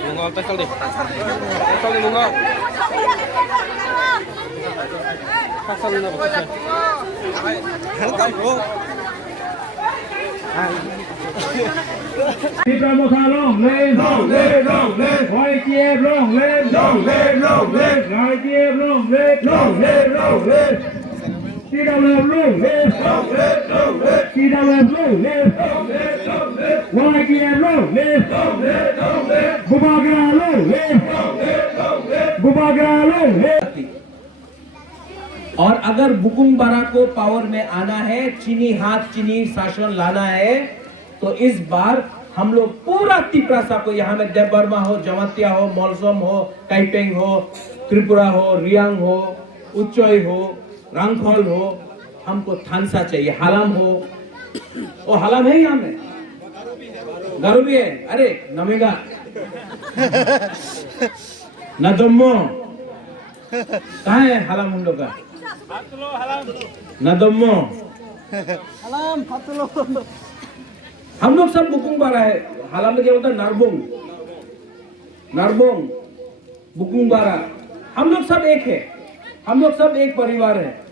Nungol, tackle deh. Tackle deh, nungol. Tackle deh, nungol. TIPRA MOTHA long lên, Roy Kiev long lên, Roy Kiev long lên, Đi đâu lên long lên, Đi đâu lên long lên, Roy Kiev long lên, Bubagra long lên, Bubagra long lên. और अगर बुकुंग बारा को power में आना है, चीनी हाथ चीनी शासन लाना है, तो इस बार हम लोग पूरा तिप्रा को यहाँ में देवबर्मा हो, जमातिया हो, मौलसम हो, काइपेंग हो, त्रिपुरा हो, रियांग हो, उच्चोई हो, रंगखोल हो, हमको थानसा चाहिए, हालाम हो। वो हालाम है यहाँ में, गारू भी है। अरे नमेगा नदम्मो कहाँ है हालाम उन लोग का? नदम्मो हम लोग सब बुकुंग बारा है। हालाम में क्या होता है? नरबोंग बुकुंग बारा, हम लोग सब एक है, हम लोग सब एक परिवार है।